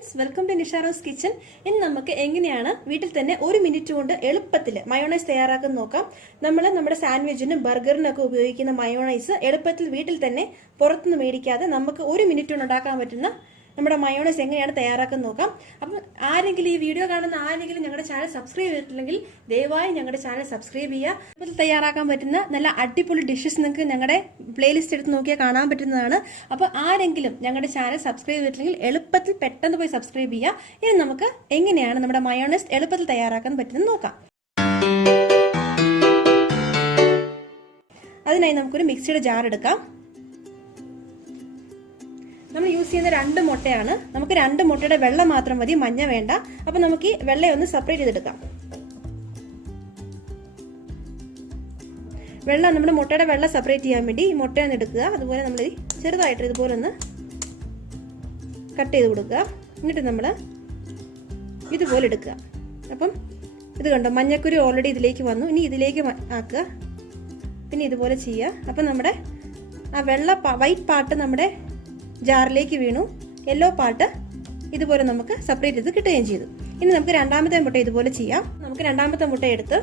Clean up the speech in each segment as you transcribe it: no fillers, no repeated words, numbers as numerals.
Friends, welcome to Nisha Rose kitchen. ഇന്ന് നമുക്ക് എങ്ങനെയാണ് വീട്ടിൽ തന്നെ ഒരു മിനിറ്റ് കൊണ്ട് എളുപ്പത്തിൽ മയോണൈസ് തയ്യാറാക്കാൻ നോക്കാം. നമ്മുടെ സാൻഡ്വിച്ചിനും ബർഗറിനൊക്കെ ഉപയോഗിക്കുന്ന മയോണൈസ് എളുപ്പത്തിൽ വീട്ടിൽ തന്നെ പുറത്തുനിന്ന് മേടിക്കാതെ നമുക്ക് ഒരു മിനിറ്റ് കൊണ്ട് ഉണ്ടാക്കാൻ പറ്റുന്ന നമ്മുടെ മയോണൈസ് എങ്ങനെയാണ് തയ്യാറാക്കാൻ നോക്കാം. അപ്പം ആരെങ്കിലും ഈ വീഡിയോ കാണുന്ന ആരെങ്കിലും ഞങ്ങളുടെ ചാനൽ സബ്സ്ക്രൈബ് ചെയ്തിട്ടില്ലെങ്കിൽ ദയവായി ഞങ്ങളുടെ ചാനൽ സബ്സ്ക്രൈബ് ചെയ്യുക. ഇതിൽ തയ്യാറാക്കാൻ പറ്റുന്ന നല്ല അടിപൊളി ഡിഷസ് നിങ്ങൾക്ക് ഞങ്ങളുടെ പ്ലേലിസ്റ്റ് എടുത്ത് നോക്കിയാൽ കാണാൻ പറ്റുന്നതാണ്. അപ്പോൾ ആരെങ്കിലും ഞങ്ങളുടെ ചാനൽ സബ്സ്ക്രൈബ് ചെയ്തിട്ടില്ലെങ്കിൽ എളുപ്പത്തിൽ പെട്ടെന്ന് പോയി സബ്സ്ക്രൈബ് ചെയ്യുക. ഇനി നമുക്ക് എങ്ങനെയാണ് നമ്മുടെ മയോണൈസ് എളുപ്പത്തിൽ തയ്യാറാക്കാൻ പറ്റുന്നത് നോക്കാം. അതിനായി നമുക്കൊരു മിക്സിയുടെ ജാർ എടുക്കാം. നമ്മൾ യൂസ് ചെയ്യുന്ന 2 മുട്ടയാണ്. നമുക്ക് 2 മുട്ടയുടെ വെള്ള മാത്രം മതി, മഞ്ഞ വേണ്ട. അപ്പൊ നമുക്ക് ഈ വെള്ള ഒന്ന് സെപ്പറേറ്റ് ചെയ്തെടുക്കാം. വെള്ളം നമ്മുടെ മുട്ടയുടെ വെള്ള സെപ്പറേറ്റ് ചെയ്യാൻ വേണ്ടി ഈ മുട്ട ഒന്ന് എടുക്കുക. അതുപോലെ നമ്മൾ ചെറുതായിട്ട് ഇതുപോലെ ഒന്ന് കട്ട് ചെയ്ത് കൊടുക്കുക. എന്നിട്ട് നമ്മൾ ഇതുപോലെ എടുക്കുക. അപ്പം ഇത് കണ്ടോ, മഞ്ഞക്കുരു ഓൾറെഡി ഇതിലേക്ക് വന്നു. ഇനി ഇതിലേക്ക് ആക്കുക. പിന്നെ ഇതുപോലെ ചെയ്യുക. അപ്പം നമ്മുടെ ആ വൈറ്റ് പാർട്ട് നമ്മുടെ ജാറിലേക്ക് വീണു. യെല്ലോ പാർട്ട് ഇതുപോലെ നമുക്ക് സെപ്പറേറ്റ് ചെയ്ത് കിട്ടുകയും ചെയ്തു. ഇനി നമുക്ക് രണ്ടാമത്തെ മുട്ട ഇതുപോലെ ചെയ്യാം. നമുക്ക് രണ്ടാമത്തെ മുട്ട എടുത്ത്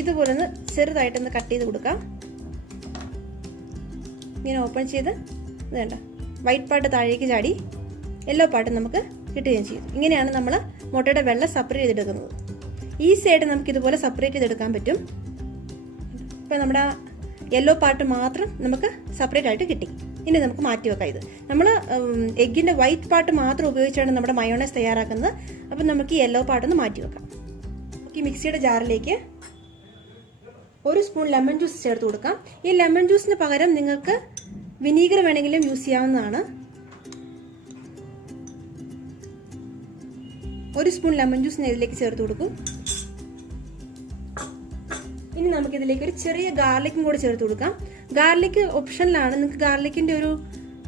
ഇതുപോലെ ഒന്ന് ചെറുതായിട്ടൊന്ന് കട്ട് ചെയ്ത് കൊടുക്കാം. ഇങ്ങനെ ഓപ്പൺ ചെയ്ത് ഇത് വേണ്ട വൈറ്റ് പാർട്ട് താഴേക്ക് ചാടി യെല്ലോ പാർട്ട് നമുക്ക് കിട്ടുകയും ചെയ്തു. ഇങ്ങനെയാണ് നമ്മൾ മുട്ടയുടെ വെള്ളം സെപ്പറേറ്റ് ചെയ്തെടുക്കുന്നത്. ഈസി ആയിട്ട് നമുക്ക് ഇതുപോലെ സെപ്പറേറ്റ് ചെയ്തെടുക്കാൻ പറ്റും. ഇപ്പം നമ്മുടെ യെല്ലോ പാർട്ട് മാത്രം നമുക്ക് സെപ്പറേറ്റ് ആയിട്ട് കിട്ടി. ഇനി നമുക്ക് മാറ്റി വെക്കാം. ഇത് നമ്മൾ എഗ്ഗിന്റെ വൈറ്റ് പാർട്ട് മാത്രം ഉപയോഗിച്ചാണ് നമ്മുടെ മയോണൈസ് തയ്യാറാക്കുന്നത്. അപ്പം നമുക്ക് ഈ യെല്ലോ പാർട്ട് ഒന്ന് മാറ്റി വെക്കാം. ഈ മിക്സിയുടെ ജാറിലേക്ക് 1 സ്പൂൺ ലെമൺ ജ്യൂസ് ചേർത്ത് കൊടുക്കാം. ഈ ലെമൺ ജ്യൂസിന് പകരം നിങ്ങൾക്ക് വിനീഗർ വേണമെങ്കിലും യൂസ് ചെയ്യാവുന്നതാണ്. 1 സ്പൂൺ ലെമൺ ജ്യൂസ് ഇതിലേക്ക് ചേർത്ത് കൊടുക്കും. ഇനി നമുക്ക് ഇതിലേക്ക് ഒരു ചെറിയ ഗാർലിക്കും കൂടെ ചേർത്ത് കൊടുക്കാം. ഗാർലിക് ഓപ്ഷനിലാണ്. നിങ്ങൾക്ക് ഗാർലിക്കിന്റെ ഒരു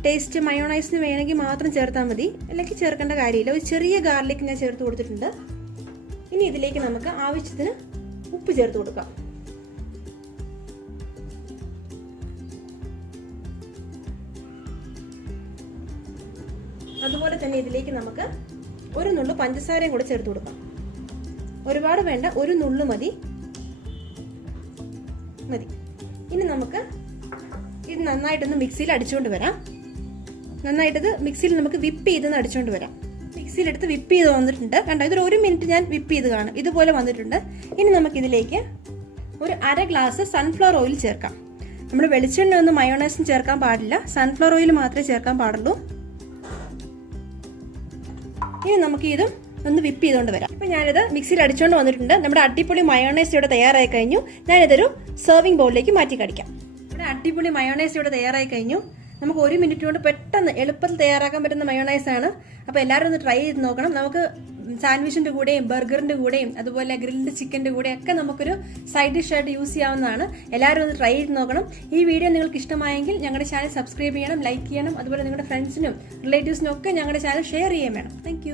ടേസ്റ്റ് മയോണൈസിന് വേണമെങ്കിൽ മാത്രം ചേർത്താൽ മതി, അല്ലെങ്കിൽ ചേർക്കേണ്ട കാര്യമില്ല. ഒരു ചെറിയ ഗാർലിക് ഞാൻ ചേർത്ത് കൊടുത്തിട്ടുണ്ട്. ഇനി ഇതിലേക്ക് നമുക്ക് ആവശ്യത്തിന് ഉപ്പ് ചേർത്ത് കൊടുക്കാം. അതുപോലെ തന്നെ ഇതിലേക്ക് നമുക്ക് ഒരു നുള്ളു പഞ്ചസാരയും കൂടെ ചേർത്ത് കൊടുക്കാം. ഒരുപാട് വേണ്ട, ഒരു നുള്ളു മതി. ഇനി നമുക്ക് ഇത് നന്നായിട്ടൊന്ന് മിക്സിയിൽ അടിച്ചുകൊണ്ട് വരാം. നന്നായിട്ടത് മിക്സിയിൽ നമുക്ക് വിപ്പ് ചെയ്തൊന്ന് അടിച്ചുകൊണ്ട് വരാം. മിക്സിയിലെടുത്ത് വിപ്പ് ചെയ്ത് വന്നിട്ടുണ്ട്. കണ്ടോ, ഇതൊരു 1 മിനിറ്റ് ഞാൻ വിപ്പ് ചെയ്ത് കാണും. ഇതുപോലെ വന്നിട്ടുണ്ട്. ഇനി നമുക്കിതിലേക്ക് ഒരു 1/2 ഗ്ലാസ് സൺഫ്ലവർ ഓയിൽ ചേർക്കാം. നമ്മൾ വെളിച്ചെണ്ണ ഒന്നും മയോണൈസിന് ചേർക്കാൻ പാടില്ല, സൺഫ്ലവർ ഓയിൽ മാത്രമേ ചേർക്കാൻ പാടുള്ളൂ. ഇനി നമുക്ക് ഇതും ഒന്ന് വിപ്പ് ചെയ്തുകൊണ്ട് വരാം. ഇപ്പൊ ഞാനിത് മിക്സിയിൽ അടിച്ചുകൊണ്ട് വന്നിട്ടുണ്ട്. നമ്മുടെ അടിപൊളി മയോണൈസ് ഇവിടെ തയ്യാറായി കഴിഞ്ഞു. ഞാനിതൊരു സെർവിംഗ് ബൗളിലേക്ക് മാറ്റി കടിക്കാം. ഇവിടെ അടിപൊളി മയോണൈസ് ഇവിടെ തയ്യാറായി കഴിഞ്ഞു. നമുക്ക് 1 മിനിറ്റ് കൊണ്ട് പെട്ടെന്ന് എളുപ്പത്തിൽ തയ്യാറാക്കാൻ പറ്റുന്ന മയോണൈസ് ആണ്. അപ്പൊ എല്ലാവരും ഒന്ന് ട്രൈ ചെയ്ത് നോക്കണം. നമുക്ക് സാൻഡ്വിച്ചിന്റെ കൂടെയും ബർഗറിന്റെ കൂടെയും അതുപോലെ ഗ്രിൽഡ് ചിക്കന്റെ കൂടെയും ഒക്കെ നമുക്കൊരു സൈഡ് ഡിഷ് ആയിട്ട് യൂസ് ചെയ്യാവുന്നതാണ്. എല്ലാവരും ഒന്ന് ട്രൈ ചെയ്ത് നോക്കണം. ഈ വീഡിയോ നിങ്ങൾക്ക് ഇഷ്ടമായെങ്കിൽ ഞങ്ങളുടെ ചാനൽ സബ്സ്ക്രൈബ് ചെയ്യണം, ലൈക്ക് ചെയ്യണം. അതുപോലെ നിങ്ങളുടെ ഫ്രണ്ട്സിനും റിലേറ്റീവ്സിനും ഒക്കെ ഞങ്ങളുടെ ചാനൽ ഷെയർ ചെയ്യാൻ വേണം. താങ്ക്